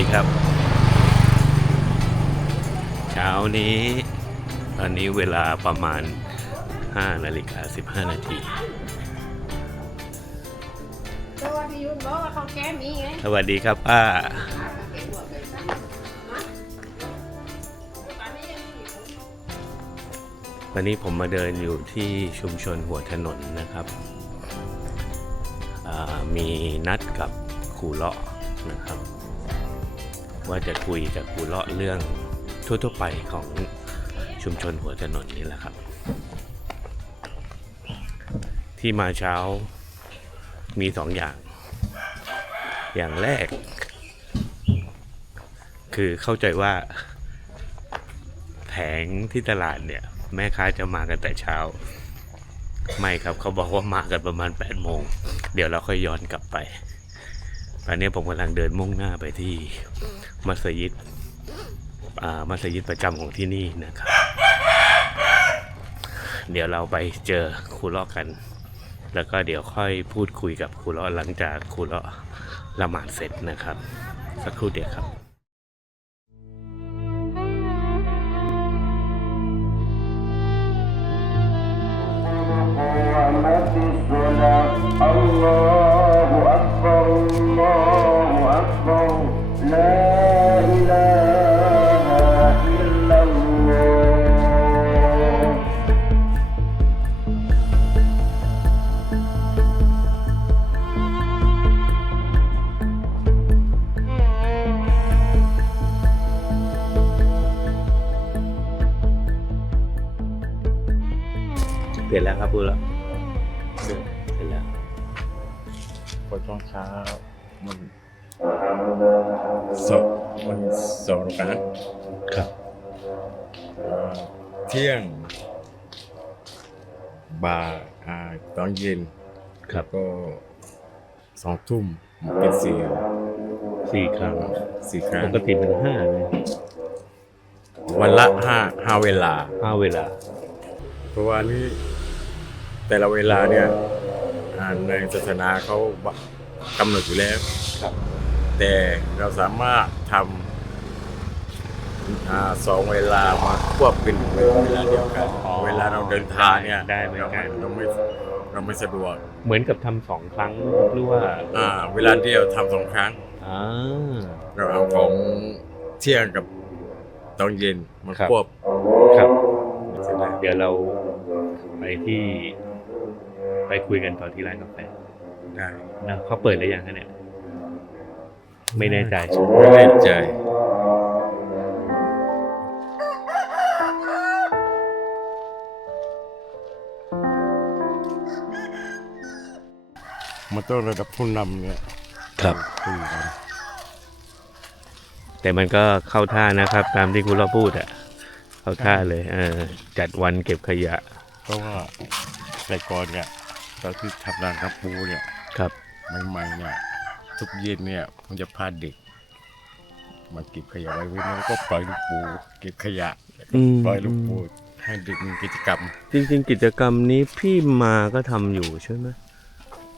ดีครับ เช้านี้ ตอนนี้เวลาประมาณ 5 นาฬิกา 15 นาที สวัสดียุนบอกว่าเขาแก้มีไงสวัสดีครับป้า วันนี้ผมมาเดินอยู่ที่ชุมชนหัวถนนนะครับอ่ามีนัดกับครูเลาะนะครับ ว่าจะคุยกับครูเลาะเรื่องทั่วๆไปของชุมชนหัวถนนนี่แหละครับ ที่มาเช้ามีสองอย่าง อย่างแรก คือเข้าใจว่า แผงที่ตลาดเนี่ย แม่ค้าจะมากันแต่เช้า ไม่ครับเขาบอกว่ามากันประมาณ8ปดโมง เดี๋ยวเราค่อยย้อนกลับไป อันนี้ผมกำลังเดินมุ่งหน้าไปที่มัสยิดมัสยิดประจำของที่นี่นะครับ เดี๋ยวเราไปเจอครูเลาะกัน แล้วก็เดี๋ยวค่อยพูดคุยกับครูเลาะหลังจากครูเลาะละหมาดเสร็จนะครับ สักครู่เดียวครับอัลลอฮ เปลี่ยนแล้วครับพูดแล้วเปลี่ยนแล้วพอช่วงเช้ามันสองมันสองกันนะครับเอ่อเที่ยง บ่ายอ่าตอนเย็นครับก็สองทุ่มเป็นสี่สี่ครั้งสี่ครั้งปกติเป็นห้าเลยวันละห้าห้าเวลาห้าเวลา เพราะว่านี่ แต่ละเวลาเนี่ยอ่าในศาสนาเขากำหนดอยู่แล้วครับแต่เราสามารถทำอ่าสองเวลามาควบเป็นเวลาเดียวกันอ๋อเวลาเราเดินทางเนี่ยได้เหมือนกันเราไม่เราไม่สะดวก เหมือนกับทำสองครั้งหรือว่าอ่าเวลาเดียวทำสองครั้งอ่าเราเอาของเที่ยงกับตอนเย็นมาครับควบครับเสร็จแล้วเดี๋ยวเราไปที่ ไปคุยกันต่อที่ร้านกาแฟได้นะเขาเปิดหรือยังคะเนี่ย ไม่แน่ใจไม่แน่ใจมันต้องระดับผู้นำเนี่ยครับ คุยกันแต่มันก็เข้าท่านะครับ ตามที่คุณเราพูดอะเข้าท่าเลยเออจัดวันเก็บขยะ เพราะว่าแต่ก่อนเนี่ย ตอนที่ทำร้านกับปูเนี่ยครับใหม่ๆเนี่ยทุกเย็นเนี่ยผมจะพาเด็กมาเก็บขยะไว้ไว้แล้วก็ปล่อยลูกปูเก็บขยะอืมปล่อยลูกปูให้เด็กมีกิจกรรม จริง ๆ กิจกรรมนี้พี่มาก็ทำอยู่ใช่ไหม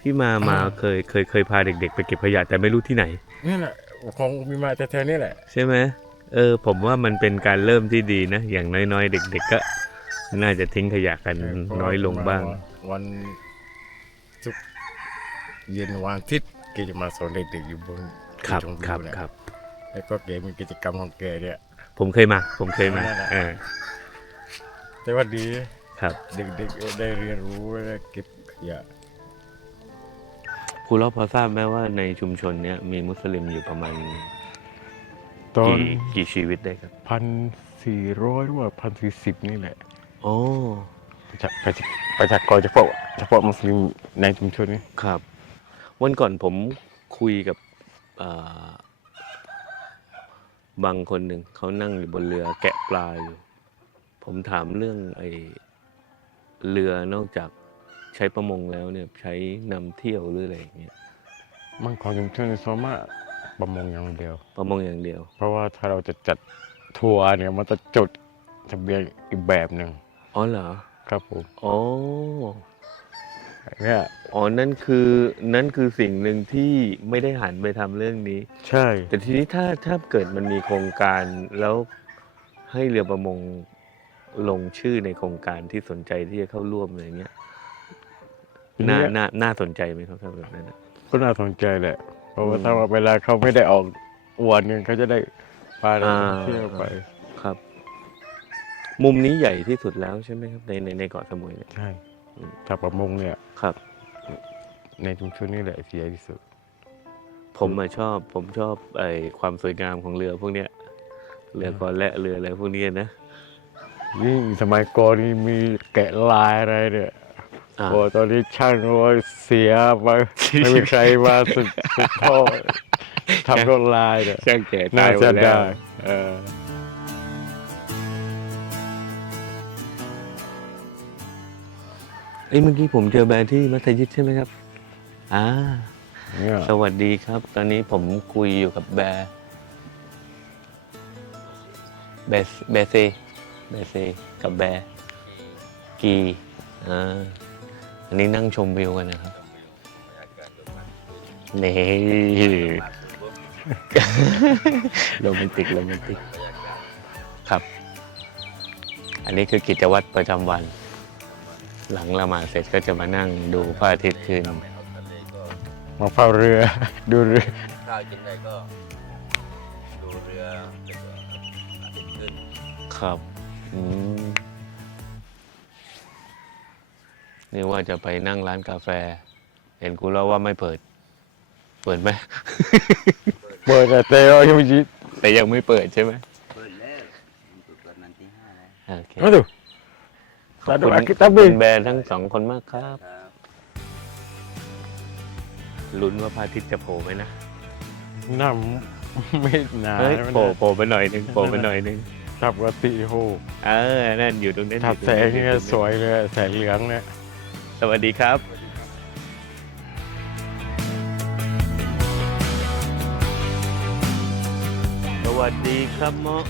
พี่มามาอ่าเคยเคยเคยพาเด็ก ๆ ไปเก็บขยะแต่ไม่รู้ที่ไหนนี่แหละของมีมาแต่แถวๆนี่แหละ ใช่ไหมเออ ผมว่ามันเป็นการเริ่มที่ดีนะ อย่างน้อยๆ เด็ก ๆ ก็ น่าจะทิ้งขยะกันน้อยลงบ้าง วันทุก เย็นวันอาทิตย์แกจะมาสอนเด็กๆอยู่บนครับชมวิวครับเนี่ยครับ แล้วก็แกมีกิจกรรมของแกเนี่ย ผมเคยมา ผมเคยมานั่นแหละ เออแต่ว่าดีครับเด็กๆได้เรียนรู้ได้เก็บขยะครูรอบพอทราบไหมว่าในชุมชนเนี้ยมีมุสลิมอยู่ประมาณตอนกี่กี่ชีวิตได้ครับพันสี่ร้อยหรือว่าพันสี่สิบนี่แหละ โอ้ประชาประชาประชากรเฉพาะเฉพาะมุสลิมในชุมชนนี้ ครับ วันก่อนผมคุยกับอ่าบางคนหนึ่งเขานั่งอยู่บนเรือแกะปลาอยู่ ผมถามเรื่องไอเรือนอกจากใช้ประมงแล้วเนี่ยใช้นำเที่ยวหรืออะไรอย่างเงี้ยมันของชุมชนในส่วนมากประมงอย่างเดียว ประมงอย่างเดียว เพราะว่าถ้าเราจะจัดทัวร์เนี่ยมันจะจดทะเบียนอีกแบบหนึ่งอ๋อเหรอครับผมอ๋อ เนี่ยอ๋อนั่นคือนั่นคือสิ่งหนึ่งที่ไม่ได้หันไปทำเรื่องนี้ ใช่ แต่ทีนี้ถ้าถ้าเกิดมันมีโครงการแล้วให้เรือประมงลงชื่อในโครงการที่สนใจที่จะเข้าร่วมอะไรเงี้ยน่าน่าน่าสนใจไหมครับถ้าแบบนั้นอะ ก็น่าสนใจแหละ เพราะว่าอืมถ้าว่าเวลาเขาไม่ได้ออกอวนเนี่ยเขาจะได้พาเราอ่า เที่ยวไป ครับ มุมนี้ใหญ่ที่สุดแล้วใช่ไหมครับในในในเกาะสมุยเนี่ยใช่ ถ้าประมงเนี่ยครับ ในชุมชนนี่แหละเสียที่สุด ผมอะชอบ ผมชอบไอความสวยงามของเรือพวกเนี้ยเรือกอและเรืออะไรพวกเนี้ยนะยิ่งสมัยก่อนนี่มีแกะลายอะไรเนี่ยอ่า โอ้ตอนนี้ช่างโอ้ยเสียไป ไม่มีใครมาสุดสุดพ่อทำรถลายเนี่ยช่างแก่น่าตายหมจะดแล้ได้ว เออ เอ้ยเมื่อกี้ผมเจอแบร์ที่มัสยิดใช่ไหมครับ อ่า เนี่ยสวัสดีครับ ตอนนี้ผมคุยอยู่กับแบร์แบร์แบร์เซแบร์เซกับแบร์กีอ่าอันนี้นั่งชมวิวกันนะครับนี่โรแมนติกโรแมนติก ครับ อันนี้คือกิจวัตรประจำวัน หลังละหมาดเสร็จก็จะมานั่งดูพระอาทิตย์ขึ้นมาเฝ้าเรือ ดูเรือข้าวกินอะไรก็ ดูเรือแล้วก็อาทิตย์ขึ้นครับอืมนี่ว่าจะไปนั่งร้านกาแฟ เห็นกูเล่าว่าไม่เปิด เปิดไหม เปิดแต่เตะเอายังไม่ยิดแต่ยังไม่เปิดใช่ไหมเปิดแล้วมันเปิดประมาณตีห้าแล้วโอเค มาดู ขอบคุณสาธุอาคิขตาอบบิ คุณแบรนด์ทั้งสองคนมากครับครับลุ้นว่าพระอาทิตย์จะโผล่ไหมนะน้ำ ไม่หนาเฮ้ยโผล่โผล่ไปหน่อยนึงโผล่ไปหน่อยนึงทับกติโหเออนั่นอยู่ตรงนั้นทับอยู่แสตรงนี่อยู่ก็ตรงสวยเลยแสงเหลืองเนี่ย สวัสดีครับสวัสดีครับโมะ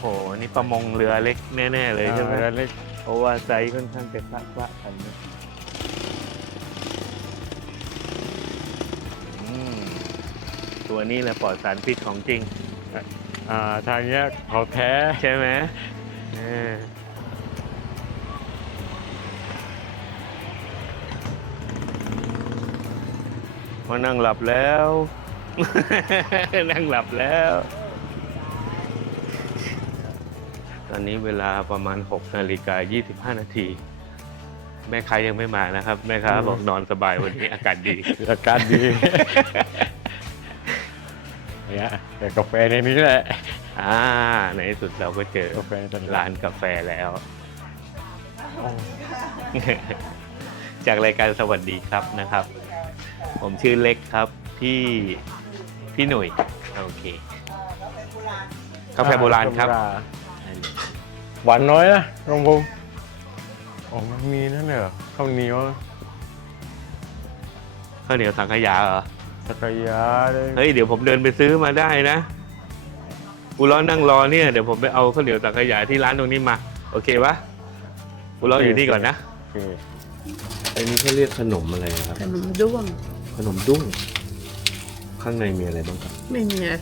โหนี่ประมงเรือเล็กแน่ๆเลยใช่ไหมอ่าเล็กเพราะว่าไซส์ค่อนข้างจะคละคละกันนะอืมตัวนี้แหละปลอดสารพิษของจริง อ่าทางเนี้ยเขาแท้ใช่ไหมเออมานั่งหลับแล้ว นั่งหลับแล้ว อนนี้เวลาประมาณ6นาฬิกา25 นาที แม่ค้ายังไม่มานะครับ แม่ค้าบอกนอนสบายวันนี้อากาศดี อาการดี เนี่ยแต่กาแฟในนี้แหละอ่าในที่สุดเราก็เจอกาแฟตลาร้าดนกาแฟแล้ว จากรายการสวัสดีครับนะครับ ผมชื่อเล็กครับพี่พี่หนุ่ยโอเคกาแฟโบราณครับ หวานน้อยนะลงผมอ๋อมันมีนั่นเหรอข้าวเหนียวข้าวเหนียวสังขยาเหรอ สักยาเลยเฮ้ยเดี๋ยวผมเดินไปซื้อมาได้นะ กูรอนั่งรอเนี่ยเดี๋ยวผมไปเอาข้าวเหนียวสังขยาที่ร้านตรงนี้มา โอเคปะกูรออยู่นี่ก่อนนะ โอเคอันนี้เขาเรียกขนมอะไรครับขนมด้วงขนมดุ้ง ข้างในมีอะไรบ้างครับ ไม่มีอะไร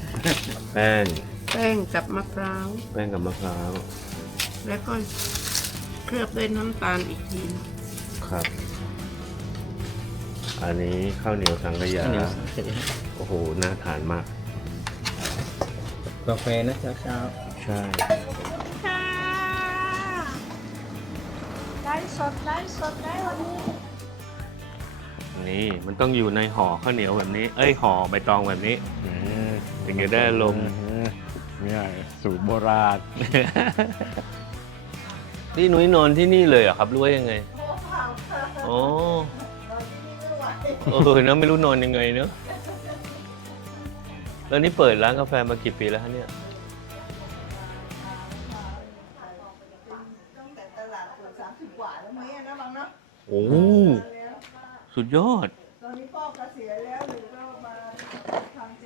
แป้งแป้งกับมะพร้าว แป้งกับมะพร้าว แล้วก็เคลือบด้วยน้ำตาลอีกทีครับ อันนี้ข้าวเหนียวสังขยาข้าวเหนียวสังขยาโอ้โห น่าทานมาก กาแฟนะเช้าเช้าใช่ ค่ะไลฟ์สดไลฟ์สดได้วันนี้นี่มันต้องอยู่ในห่อข้าวเหนียวแบบนี้ เอ้ยห่อใบตองแบบนี้อืมถึงจะได้อารมณ์เนี่ยสูตรโบราณ พี่นุ้ยนอนที่นี่เลยเหรอครับหรู้ว่ายังไงโอ้เออนะไม่รู้นอนยังไงเนอะแล้วนี่เปิดร้านกาแฟมากี่ปีแล้วฮะเนี่ย ตั้งแต่ตลาดเปิดสามสิบกว่าแล้วไหมอะนะบังเนาะโอ้แล้วสุดยอด ตอนนี้พ่อเกษียณแล้วหรือก็มาทำเจ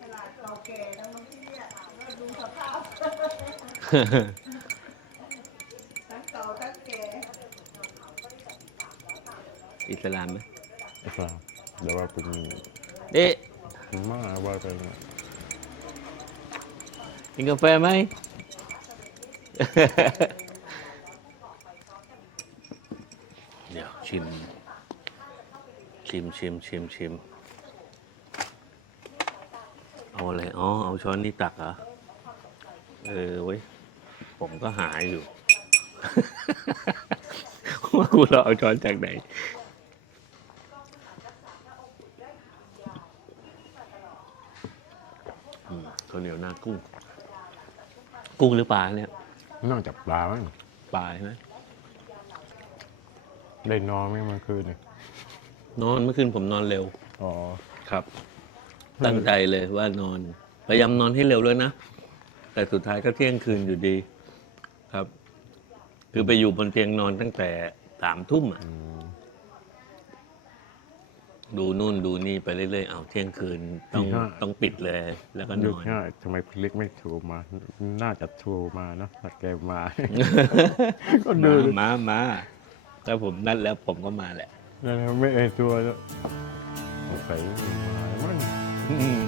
ตลาดเก่าแก่นะบางที่เนี่ยก็ดูสภาพ สลามไหมอิสลามเดี๋ยวว่าเป็นเอ๊ะมาว่าเป็นกินกาแฟไหม เดี๋ยวชิม ชิมชิมชิมชิมเอาอะไร อ๋อ เอาช้อนนี้ตักเหรอ เออเว้ย ผมก็หาอยู่ ว่ากูเราเอาช้อนจากไหน อืม ข้าวเหนียวหน้ากุ้ง กุ้งหรือปลาเนี่ยนอกจากปลามั้งปลาใช่ไหมได้นอนไหมเมื่อคืนเนี่ยนอนเมื่อคืนผมนอนเร็วอ๋อ ครับ ตั้งใจเลยว่านอน พยายามนอนให้เร็วด้วยนะ แต่สุดท้ายก็เที่ยงคืนอยู่ดี ครับ คือไปอยู่บนเตียงนอนตั้งแต่สามทุ่มอะอืม ดูนู่นดูนี่ไปเรื่อยๆเอาเที่ยงคืนต้องตีห้า ต้องปิดเลย แล้วก็นนึกอนง่ายทำไมพี่เล็กไม่โทรมา น่าจะโทรมาเนอะถ้าแกมา ก็เดิมานมามาถ้าผมนัดแล้วผมก็มาแหละนั่นไม่เอตัวแล้วสงสัยไม่มามั้ง อืม